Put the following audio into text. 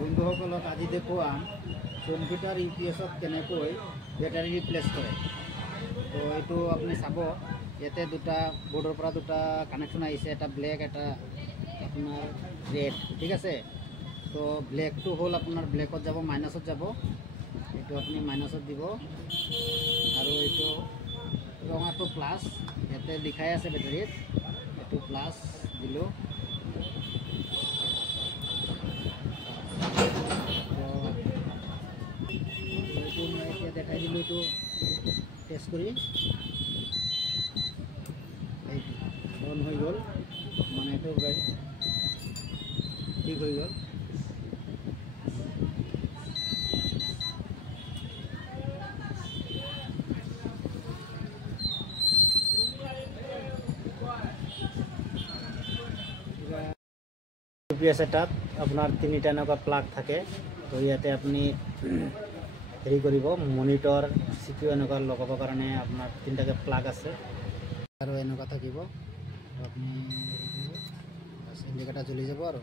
বন্ধুসকলক আজি দেখুৱাম কম্পিউটাৰ ইউপিএছত কেনেকৈ বেটাৰী ৰিপ্লেচ কৰে। তো এইটো আপুনি চাব, ইয়াতে দুটা বোৰ্ডৰ পৰা দুটা কানেকশ্যন আহিছে, এটা ব্লেক এটা আপোনাৰ ৰেড, ঠিক আছে। তো ব্লেকটো হ'ল আপোনাৰ ব্লেকত যাব, মাইনাছত যাব, এইটো আপুনি মাইনাছত দিব, আৰু এইটো ৰঙাটো প্লাছ, ইয়াতে লিখাই আছে বেটাৰীত, এইটো প্লাছ দিলোঁ। এইটো মই এতিয়া দেখাই দিলোঁ, এইটো টেষ্ট কৰি এইটো অন হৈ গ'ল, মানে এইটো ঠিক হৈ গ'ল। ইউপিএছ এটাত আপোনাৰ তিনিটা এনেকুৱা প্লাগ থাকে। তো ইয়াতে আপুনি হেৰি কৰিব, মনিটৰ CPU এনেকুৱা লগাবৰ কাৰণে আপোনাৰ তিনিটাকে প্লাগ আছে, আৰু এনেকুৱা থাকিব। আপুনি ইণ্ডিকেটাৰ জ্বলি যাব আৰু